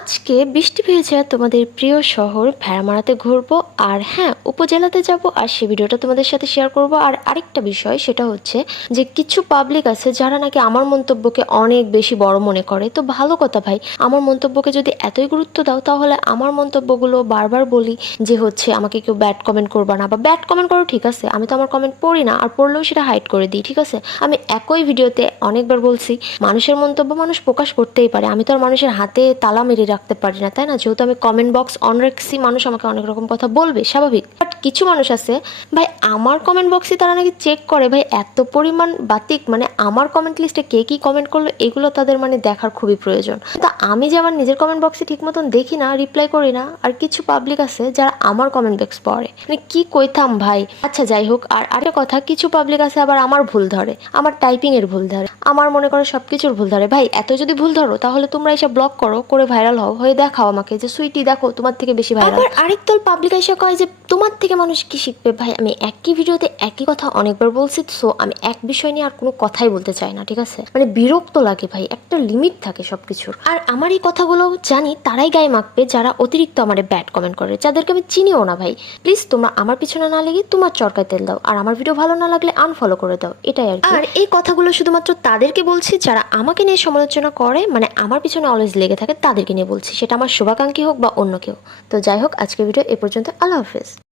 আজকে বৃষ্টি পেয়েছে তোমাদের প্রিয় শহর ভেড়ামারাতে ঘুরবো আর হ্যাঁ উপজেলাতে যাব আর সেই ভিডিওটা তোমাদের সাথে শেয়ার করব। আর আরেকটা বিষয় সেটা হচ্ছে যে কিছু পাবলিক আছে যারা নাকি আমার মন্তব্যকে অনেক বেশি বড় মনে করে। তো ভালো কথা ভাই, আমার মন্তব্যকে যদি এতই গুরুত্ব দাও তাহলে আমার মন্তব্যগুলো বারবার বলি যে হচ্ছে আমাকে কেউ ব্যাড কমেন্ট করবা না, বা ব্যাড কমেন্ট করো ঠিক আছে, আমি তো আমার কমেন্ট পড়ি না, আর পড়লেও সেটা হাইড করে দিই ঠিক আছে। আমি একই ভিডিওতে অনেকবার বলছি মানুষের মন্তব্য মানুষ প্রকাশ করতেই পারে, আমি তো আর মানুষের হাতে তালা মেরে রাখতে পারি না, তাই না? যেহেতু আমি কমেন্ট বক্স অন রাখছি, মানুষ আমাকে অনেক রকম কথা বলবে, স্বাভাবিক। বাট কিছু মানুষ আছে ভাই আমার কমেন্ট বক্সে তারা নাকি চেক করে ভাই এত পরিমাণ বাতিক, মানে আমার কমেন্ট লিস্টে কে কি কমেন্ট করলো এগুলো তাদের মানে দেখার খুবই প্রয়োজন। তা আমি যে আমার নিজের কমেন্ট বক্সে ঠিক মতন দেখি না, রিপ্লাই করি না, আর কিছু পাবলিক আছে যারা আমার কমেন্ট বক্স পড়ে, মানে কি কইতাম ভাই। আচ্ছা যাই হোক, আর আরেকটা কথা, কিছু পাবলিক আছে আবার আমার ভুল ধরে, আমার টাইপিং এর ভুল ধরে, আমার মনে করো সবকিছুর ভুল ধরে। ভাই এত যদি ভুল ধরো তাহলে তোমরা এসে ব্লক করো, করে ভাইরাল হও, হয়ে দেখাও আমাকে যে সুইটি দেখো তোমার থেকে বেশি ভাইরাল। আবার আরেক দল পাবলিক এসে কয় যে তোমার থেকে মানুষ কি শিখবে। ভাই আমি একই ভিডিওতে একই কথা অনেকবার বলছি, সো আমি এক বিষয় নিয়ে আর কোনো কথাই বলতে চাই না ঠিক আছে। মানে বিরক্ত লাগে ভাই, একটা লিমিট থাকে সবকিছুর। আর আমার এই কথাগুলো জানি তারাই গায়ে মাখবে যারা অতিরিক্ত আমার ব্যাড কমেন্ট করে, যাদেরকে আমি চিনিও না। ভাই প্লিজ তোমরা আমার পিছনে না লেগে তোমার চরকায় তেল দাও, আর আমার ভিডিও ভালো না লাগলে আনফলো করে দাও, এটাই আর কি। আর এই কথাগুলো শুধুমাত্র তাদেরকে বলছি যারা আমাকে নিয়ে সমালোচনা করে, মানে আমার পিছনে অলওয়েজ লেগে থাকে, তাদেরকে নিয়ে বলছি, সেটা আমার শুভাকাঙ্ক্ষী হোক বা অন্য কেউ। তো যাই হোক, আজকের ভিডিও এ পর্যন্ত। আল্লাহ হাফেজ।